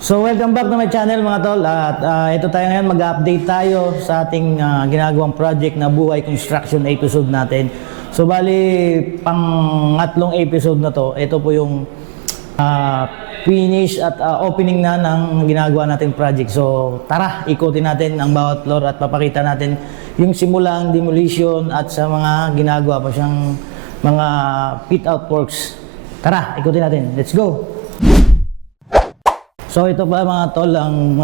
So welcome back to my channel mga tol, at ito tayo ngayon, mag-update tayo sa ating ginagawang project na Buhay Construction episode natin. So bali, pang-atlong episode na to, ito po yung finish at opening na ng ginagawa nating project. So tara, ikutin natin ang bawat floor at papakita natin yung simulang demolition at sa mga ginagawa pa siyang mga fit-out works. Tara, ikutin natin. Let's go! So ito pa mga tol ang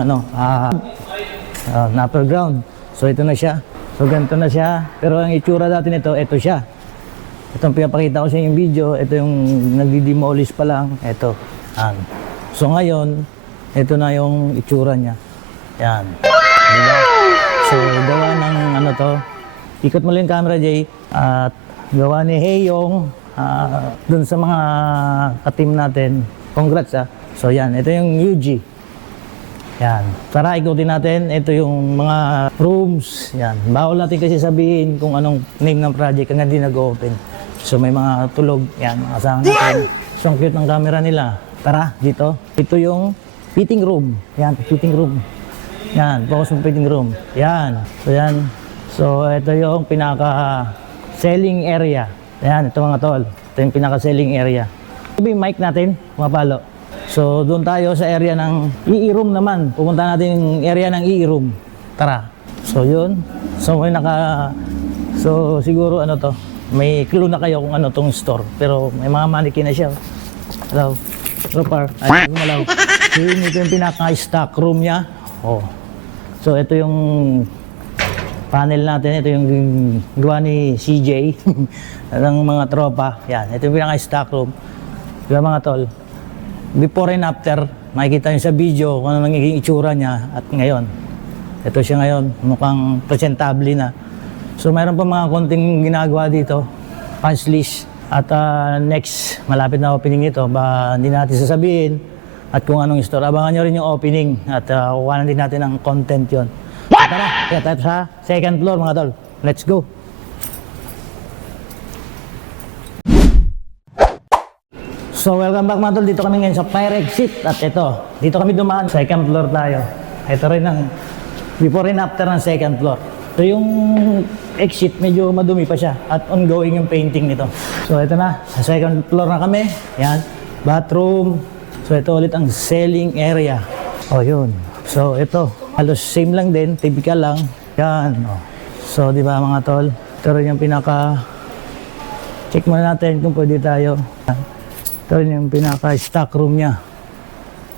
upper ground. So ito na siya. So ganito na siya. Pero ang itsura natin ito siya. Ito ang pinapakita ko sa inyong video. Ito yung nagdi-demolish pa lang. Ito. Yan. So ngayon, ito na yung itsura niya. Yan. Diba? So gawa ng to. Ikot mo lang yung camera, Jay. At gawa ni Heyong dun sa mga ka-team natin. Congrats So yan, ito yung UG. Yan. Tara, ikutin natin. Ito yung mga rooms. Yan. Bawal natin kasi sabihin kung anong name ng project hanggang di nag-open. So may mga tulog. Yan, asahan natin. So ang cute ng camera nila. Tara, dito. Ito yung fitting room. Yan, fitting room. Yan, focus ng fitting room. Yan. So yan. So ito yung pinaka-selling area. Yan, ito mga tol. Ito yung pinaka-selling area. Ito yung mic natin, mapalo. So doon tayo sa area ng EE room naman. Pupunta natin yung area ng EE room. Tara. So yun. So may So siguro may clue na kayo kung ano tong store. Pero may mga mannequin na siya. Hello. Ropar. Ay, gumalaw. So yun, ito yung pinaka-stock room niya. Oh. So ito yung panel natin. Ito yung gawa ni CJ. ng mga tropa. Yan. Ito yung pinaka-stock room. Diba mga tol? Before and after, makikita nyo sa video kung ano nagiging itsura niya at ngayon. Ito siya ngayon, mukhang presentable na. So mayroon pa mga konting ginagawa dito, punch list. At next, malapit na opening nito, hindi natin sasabihin at kung anong store. Abangan nyo rin yung opening at kukuhanan din natin ang content yon. Tara, kaya tayo sa second floor mga tol. Let's go! So welcome back mga tol, dito kami ngayon sa fire exit at ito, dito kami dumaan, second floor tayo. Ito rin ang before and after ng second floor. So yung exit medyo madumi pa siya at ongoing yung painting nito. So ito na, sa second floor na kami, yan, bathroom. So ito ulit ang selling area. Oh yun, so ito, halos same lang din, typical lang. Yan, oh. So di ba mga tol, ito rin yung check muna natin kung pwede tayo. Ito yung pinaka-stock room niya.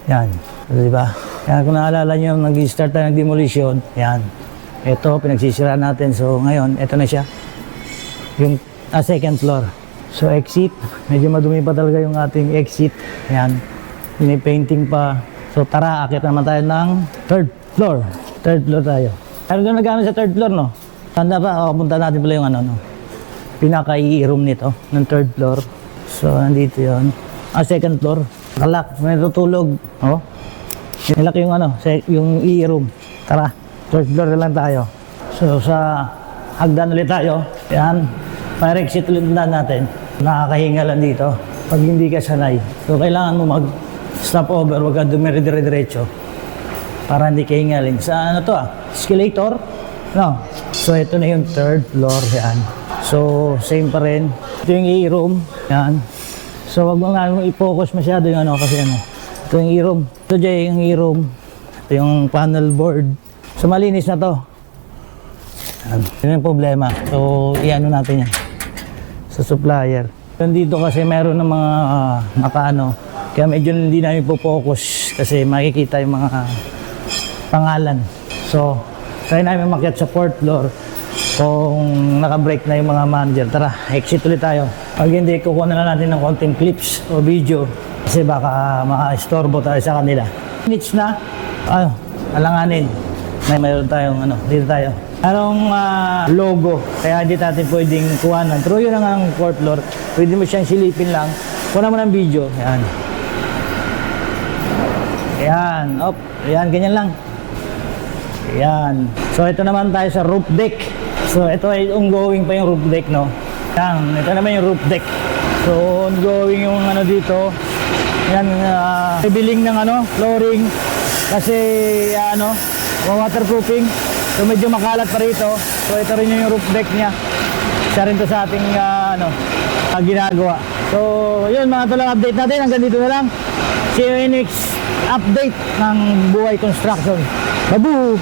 Yan. So, diba? Yan, kung naalala nyo, nag-start tayo ng demolition. Yan. Ito, pinagsisira natin. So, ngayon, ito na siya. Yung second floor. So, exit. Medyo madumi pa talaga yung ating exit. Yan. Pinipainting pa. So, tara, akit naman tayo ng third floor. Third floor tayo. Ano doon nagano sa third floor, no? Tanda pa? Punta natin pala yung pinaka-i-room nito, ng third floor. So, nandito yun. Second floor. Nakalak. May natutulog. Oh. Nilak yung yung e-room. Tara. Third floor na lang tayo. So, sa hagdan ulit tayo. Yan. Fire exit ulit natin. Nakakahinga lang dito. Pag hindi ka sanay. So, kailangan mo mag-stop over. Huwag ka dumire-dire-diretso. Para hindi ka hingalin. Sa escalator? No. So, ito na yung third floor. Yan. So, same pa rin. Ito yung e-room. Yan. So, wag mo nga i-focus masyado yung kasi Ito yung e-room. Ito dyan yung e-room. Ito yung panel board. So, malinis na to. Yan. Yun yung problema. So, i-ano natin yan. Sa supplier. Dito kasi meron ng mga kaya medyo hindi namin po-focus kasi makikita yung mga pangalan. So, try namin makyat sa fourth floor. Kung naka-break na yung mga manager, tara, exit ulit tayo. Pag hindi, kukuha na lang natin ng konting clips o video kasi baka maka-istorbo tayo sa kanila. Minutes na, alanganin. Mayroon tayong dito tayo. Merong logo, kaya hindi natin pwedeng kuhanan. Pero yun ang fourth floor. Pwede mo siyang silipin lang. Kuha mo ng video. Yan. Yan. Yan, ganyan lang. Yan. So, ito naman tayo sa roof deck. So, ito ay ongoing pa yung roof deck, no? Yan. Ito naman yung roof deck. So, ongoing yung dito. Yan, bibiling ng flooring kasi waterproofing. So medyo makalat pa rito. So ito rin yung roof deck niya. Isa rin to sa ating ginagawa. So yun mga tol, ang update natin. Hanggang dito na lang. See you in next update ng Buhay Construction. Babu!